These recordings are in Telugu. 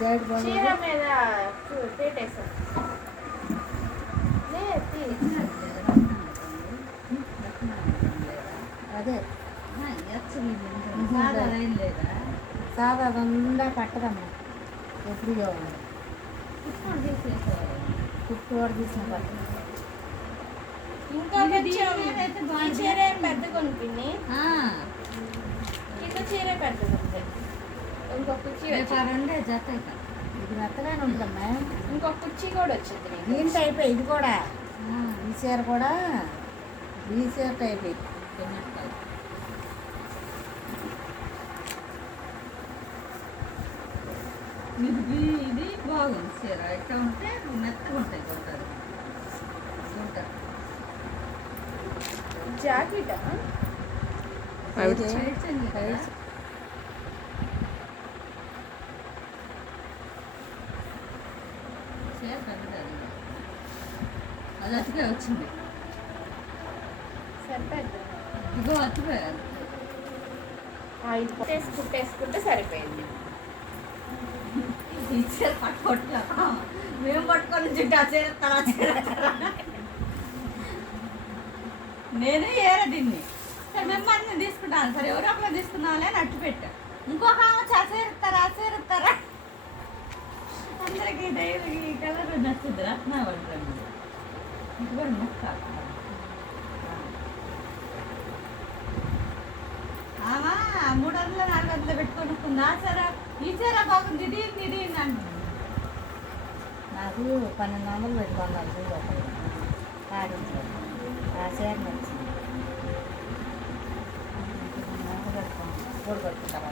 చీర మీద పెట్టేసాను. అదే సాదా అదంతా పట్టదమ్మా. ఎప్పుడు కుట్టు కూడా తీసిన పట్ట. ఇంకా చీర పెద్ద కొనుక్కింది. కింద చీర పెద్దది. ఇంకొక కుర్చీ జత ఇది మెత్తగానే ఉంటుందమ్మా. ఇంకొక కుర్చీ కూడా వచ్చింది. గ్రీన్ టైప్ ఇది కూడా. ఈ చీర కూడా ఈ చీర టైప్. ఇది బాగుంది చీర. ఎట్లా ఉంటే మెత్తగా ఉంటాయి కొంటారు. జాకెట్ అది అతిగా వచ్చింది. సరిపోద్ది. ఇగో అతిపోయారు. కుట్టేసుకుంటే సరిపోయింది. ఈ చీర పట్టుకోట్లా మేము పట్టుకొని చుట్టూ ఆ చీర తలా చీర నేనే ఏరా దీన్ని. సరే మేము అన్నీ తీసుకుంటాను. సరే ఎవరో ఒకరు తీసుకున్నావులే అని అట్టు పెట్టా. ఇంకొక చేరుతారా అందరికి ఈ కలర్ నచ్చుద్ది. రత్నా పడుతుంది ఇంకొక ముక్క ఆమా 300 400 పెట్టుకొనుకుందా. సరే ఈ చీర బాగుంది ఇది అంటుంది. నాకు 1200 పెట్టుకున్నాను చూడప్పుడు పాటించాను. ఆ చీర నచ్చింది. కూడా పెట్టుకుంటారా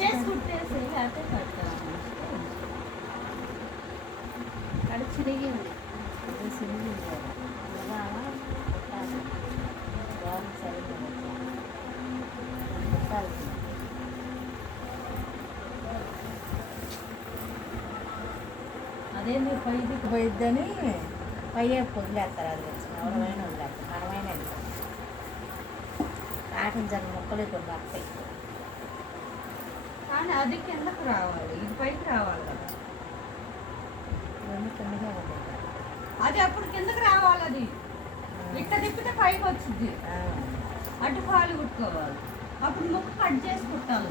చేసుకుంటేసి అదే కట్టాను. అది చిరిగింది. అదేంటి పైది పోయిద్దని పయ్యే వదిలేస్తారు. అది వచ్చిన ఎవరైనా వదిలేస్తారు. మనమైనా కాటన్ జన మొక్కలు కొన్ని వస్తాయి. కానీ అది కిందకు రావాలి, ఇది పైకి రావాలి కదా. ఇవన్నీ కిందగా ఉంటాయి. అది అప్పుడు కిందకు రావాలి. అది ఇక్కడ తిప్పితే పైకి వచ్చింది. అటు పాలు కుట్టుకోవాలి. అప్పుడు ముక్క కట్ చేసి కుట్టాలి.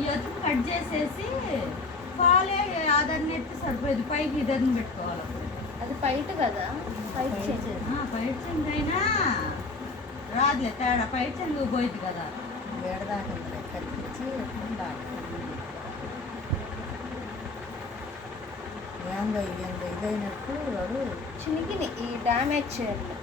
ఈ అతుకు కట్ చేసేసి పాలే అదన్నీ ఎత్తి సరిపోయేది. పైకి ఇదన్నీ పెట్టుకోవాలి. అది పైట్ కదా. పైట్ చెందైనా రాదులే తేడా. పైట్ చెందు పోయింది కదా. ఏడదాకా కత్తిరించి ఏందో ఇదైనట్టు వాడు చినికిని ఈ డ్యామేజ్ చేయాలి.